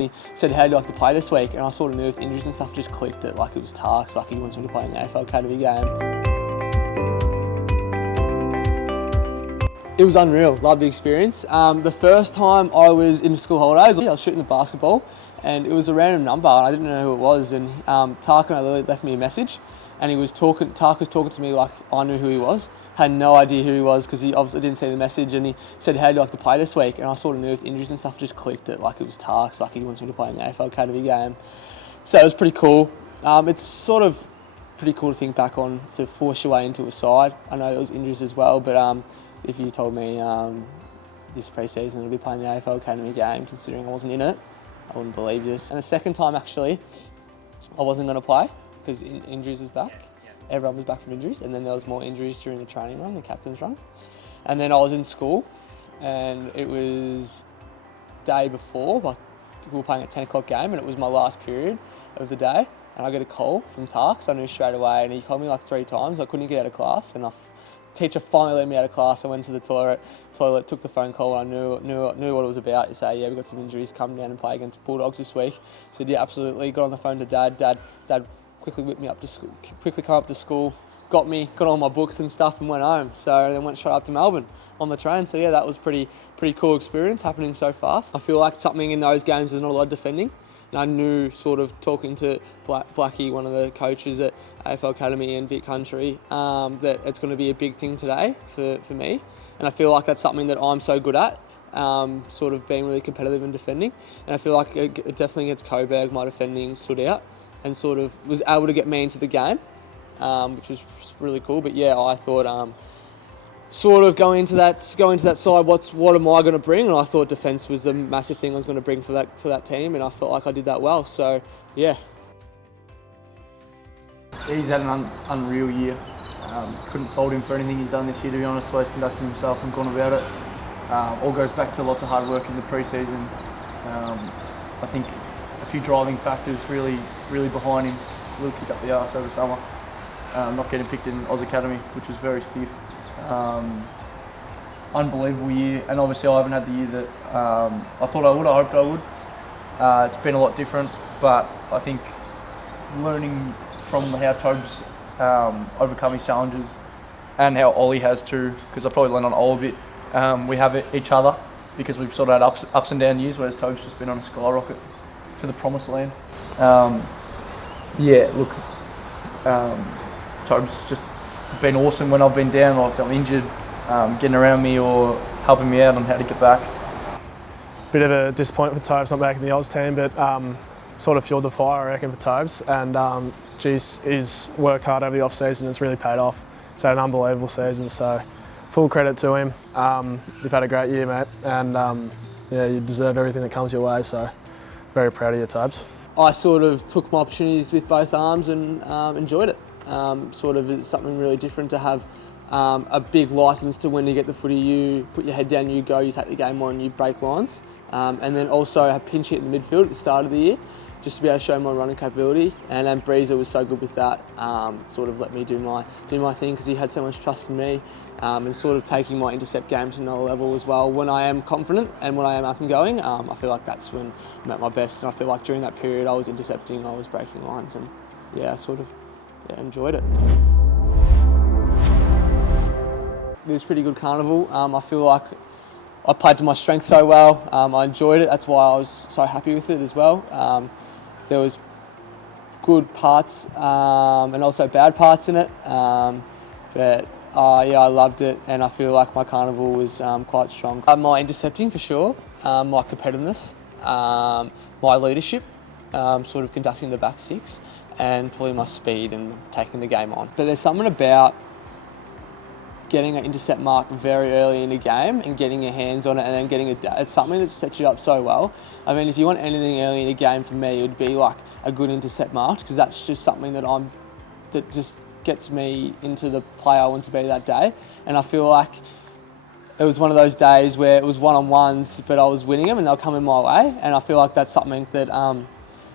He said, how do you like to play this week? And I sort of knew with injuries and stuff, just clicked it, like it was Tarks, like he wants me to play in the AFL Academy game. It was unreal, loved the experience. The first time I was in school holidays, I was shooting the basketball and it was a random number and I didn't know who it was, and Tark and I left me a message and Tark was talking to me like I knew who he was. Had no idea who he was because he obviously didn't see the message, and he said, how do you like to play this week? And I sort of knew with injuries and stuff, just clicked it, like it was Tarks, like he wants me to play in the AFL Academy game. So it was pretty cool. It's sort of pretty cool to think back on, to force your way into a side. I know there was injuries as well, but if you told me this pre-season I'd be playing the AFL Academy game, considering I wasn't in it, I wouldn't believe this. And the second time actually, I wasn't going to play because injuries was back. Everyone was back from injuries, and then there was more injuries during the training run, the captain's run. And then I was in school, and it was day before, like we were playing a 10 o'clock game, and it was my last period of the day, and I got a call from Tark, so I knew straight away, and he called me like 3 times. I couldn't get out of class, and teacher finally let me out of class. I went to the toilet, took the phone call, and I knew what it was about. He said, yeah, we've got some injuries, come down and play against Bulldogs this week. I said, yeah, absolutely. Got on the phone to Dad quickly whipped me up to school, quickly come up to school, got all my books and stuff and went home. So then went straight up to Melbourne on the train. So yeah, that was pretty cool experience happening so fast. I feel like something in those games is not a lot of defending. And I knew, sort of talking to Blackie, one of the coaches at AFL Academy and Vic Country, that it's going to be a big thing today for me. And I feel like that's something that I'm so good at, sort of being really competitive and defending. And I feel like it definitely against Coburg, my defending stood out and sort of was able to get me into the game, which was really cool. But yeah, I thought sort of going into that side, what am I going to bring? And I thought defence was the massive thing I was going to bring for that team, and I felt like I did that well. So yeah. He's had an unreal year. Couldn't fault him for anything he's done this year, to be honest. The way he's conducted himself and gone about it. All goes back to lots of hard work in the pre-season. I think a few driving factors really behind him. A little kick up the arse over summer. Not getting picked in Oz Academy, which was very stiff. Unbelievable year, and obviously I haven't had the year that I thought I would, I hoped I would. It's been a lot different, but I think learning from how Tobes overcome his challenges and how Ollie has too, because I probably learned on Ollie a bit. We have each other because we've sort of had ups and down years, whereas Tobes just been on a skyrocket to the promised land. Yeah, look, Tobes just been awesome when I've been down or if I'm injured, getting around me or helping me out on how to get back. Bit of a disappointment for Tobes not back in the Oz team, but sort of fueled the fire, I reckon, for Tobes. And he's worked hard over the off-season. It's really paid off. He's had an unbelievable season, so full credit to him. You've had a great year, mate, and yeah, you deserve everything that comes your way, so very proud of you, Tobes. I sort of took my opportunities with both arms and enjoyed it. Sort of it's something really different to have a big licence to when you get the footy, you put your head down, you go, you take the game on, you break lines. And then also have pinch hit in the midfield at the start of the year, just to be able to show my running capability. And then Breezer was so good with that, sort of let me do my thing because he had so much trust in me, and sort of taking my intercept game to another level as well. When I am confident and when I am up and going, I feel like that's when I'm at my best. And I feel like during that period I was intercepting, I was breaking lines, and yeah, I sort of enjoyed it. It was a pretty good carnival. I feel like I played to my strength so well. I enjoyed it. That's why I was so happy with it as well. There was good parts and also bad parts in it. But yeah, I loved it, and I feel like my carnival was quite strong. My intercepting for sure, my competitiveness, my leadership, sort of conducting the back six, and probably my speed and taking the game on. But there's something about getting an intercept mark very early in the game and getting your hands on it and then getting it's something that sets you up so well. I mean, if you want anything early in the game, for me, it would be like a good intercept mark, because that's just something that just gets me into the play I want to be that day. And I feel like it was one of those days where it was one-on-ones, but I was winning them and they'll come in my way. And I feel like that's something that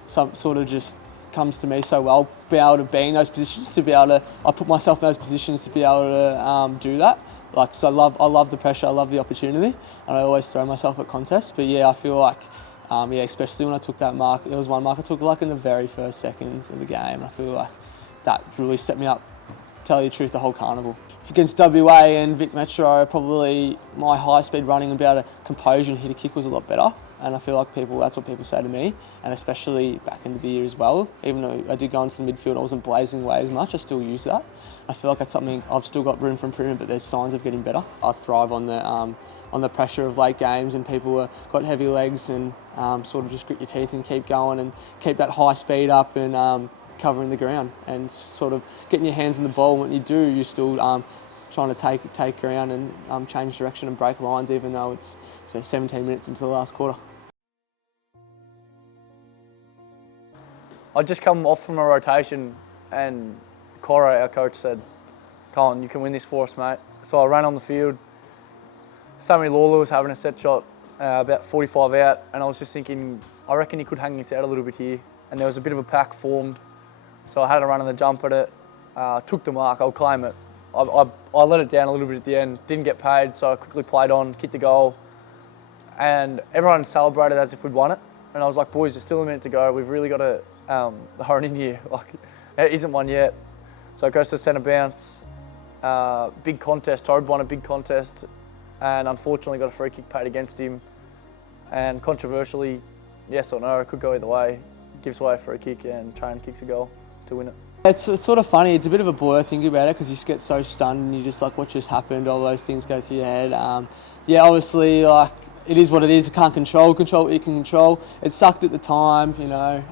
some sort of just comes to me so well, be able to be in those positions, to be able to, I put myself in those positions to be able to do that. So I love the pressure, I love the opportunity, and I always throw myself at contests. But yeah, I feel like Yeah, especially when I took that mark. There was one mark I took like in the very first seconds of the game, and I feel like that really set me up, to tell you the truth, the whole carnival. Against WA and Vic Metro, probably my high-speed running and be able to composure and hit a kick was a lot better. And I feel like that's what people say to me, and especially back into the year as well. Even though I did go into the midfield, I wasn't blazing away as much, I still use that. I feel like that's something I've still got room for improvement, but there's signs of getting better. I thrive on the pressure of late games, and people have got heavy legs, and sort of just grit your teeth and keep going and keep that high speed up and covering the ground and sort of getting your hands on the ball. When you do, you're still trying to take ground and change direction and break lines, even though it's 17 minutes into the last quarter. I just come off from a rotation and Coro, our coach, said, "Colin, you can win this for us, mate." So I ran on the field. Sammy Lawler was having a set shot about 45 out, and I was just thinking, I reckon he could hang this out a little bit here. And there was a bit of a pack formed, so I had to run on the jump at it, took the mark, I'll claim it. I let it down a little bit at the end, didn't get paid, so I quickly played on, kicked the goal, and everyone celebrated as if we'd won it. And I was like, boys, there's still a minute to go, we've really got to hone in here. Like, it isn't one yet. So it goes to centre bounce, big contest. Tobie won a big contest, and unfortunately got a free kick paid against him. And controversially, yes or no, it could go either way. Gives away a free kick, and Train kicks a goal to win it. It's sort of funny, it's a bit of a blur thinking about it, because you just get so stunned and you're just like, what just happened? All those things go through your head. Yeah, obviously, like, it is what it is. You can't control what you can control. It sucked at the time, you know.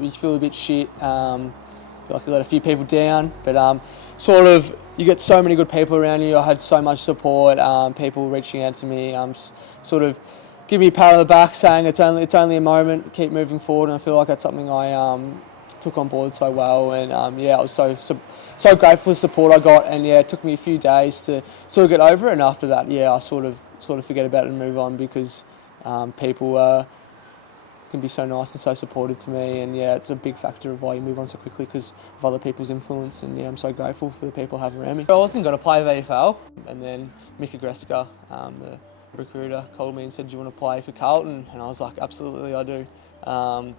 You feel a bit shit. Feel like I let a few people down, but sort of you get so many good people around you. I had so much support, people reaching out to me, sort of give me a pat on the back, saying it's only a moment, keep moving forward. And I feel like that's something I took on board so well. And yeah, I was so grateful for the support I got. And yeah, it took me a few days to sort of get over it. And after that, yeah, I sort of forget about it and move on, because people can be so nice and so supportive to me, and yeah, it's a big factor of why you move on so quickly, because of other people's influence. And yeah, I'm so grateful for the people I have around me. I wasn't going to play AFL, and then Mick Agreska, the recruiter, called me and said, "Do you want to play for Carlton?" And I was like, "Absolutely, I do." You know,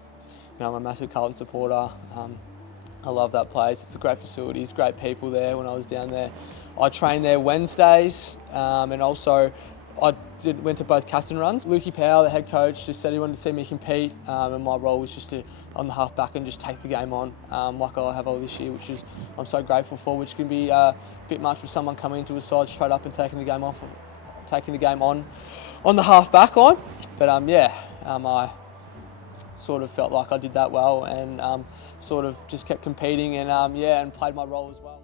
I'm a massive Carlton supporter. I love that place. It's a great facilities, great people there. When I was down there, I trained there Wednesdays, and also went to both captain runs. Lukey Powell, the head coach, just said he wanted to see me compete, and my role was just to on the halfback and just take the game on, like I have all this year, which is I'm so grateful for. Which can be a bit much for someone coming into a side straight up and taking the game on the halfback line. But yeah, I sort of felt like I did that well, and sort of just kept competing, and yeah, and played my role as well.